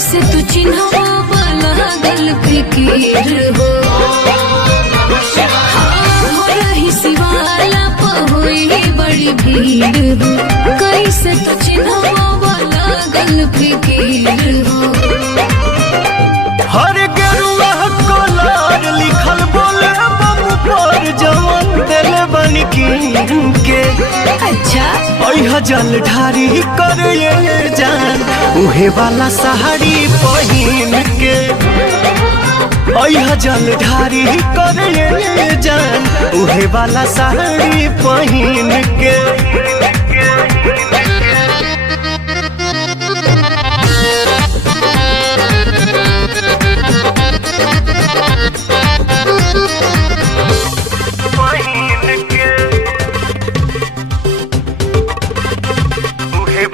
कैसे तू चिन्हवा लागल फिकीर हो हो रही शिवाला पहुई बड़ी भीड़ हो कैसे तू चिन्हवा लागल फिकीर हो हर गेरुआ कलर लिखल बोले बम पर जवन दिल बन के अच्छा ओह जल ढारी कर जान उहे वाला साड़ी पहिन के ओह जल ढारी कर जान उहे वाला साड़ी पहिन के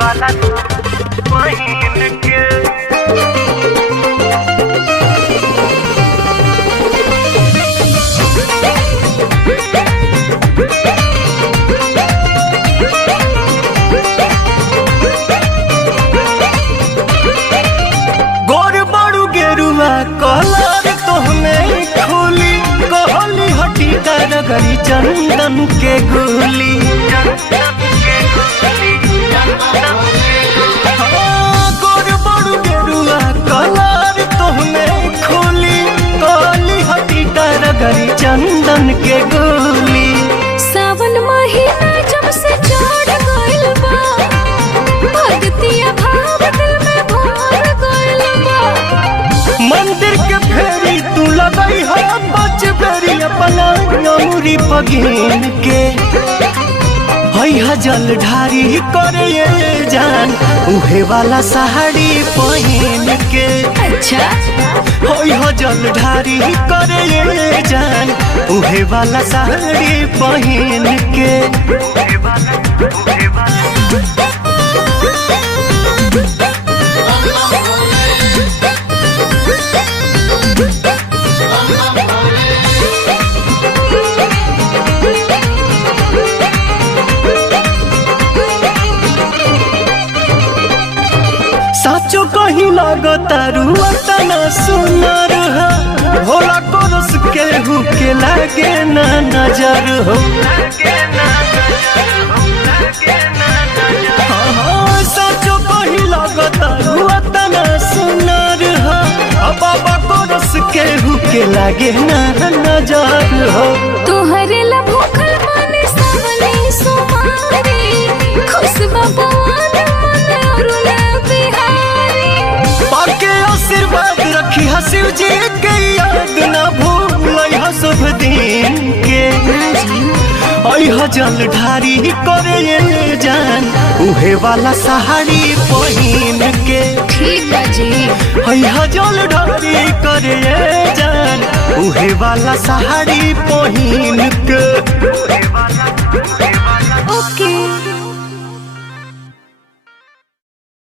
वाला पहिन के गोर बड़ू गेरुआ कलर तोहने खुली कहली हटी कर गरी चंदन के गुली गोर बड़ू गेरुआ कलर तोहने खुली कहली हटी कर गरी चंदन के गुली सावन महीना जब से चढ़ गइल बा भक्तिया भाव दिल में भर गइल बा मंदिर के फेरी तू लगई है बच बेरी अपना नमुरी पगिन के हैया जल ढारी करे जान उहे वाला साड़ी पहिन के अच्छा हैया जल ढारी करे जान उहे वाला साड़ी पहिन के साचो कहीं लगता रुआ तना सुनर हो भोला कोरस के हु के लागे ना नजर हो साचो कहीं लगता रुआ तना सुनर हो बाबा कोरस के हु के लागे ना नजर हो तोहरे ला भूखल माने सावली सुमारी खुश भगवान मन अरुण बिहारी पाके आशीर्वाद रखी शिव जी के याद ना भूल शुभ दिन के अह जल ढारी करे जान उहे वाला साड़ी पहिन के ठीक बा जी अह जल ढारी करे जान उहे वाला साड़ी पहिन के ओके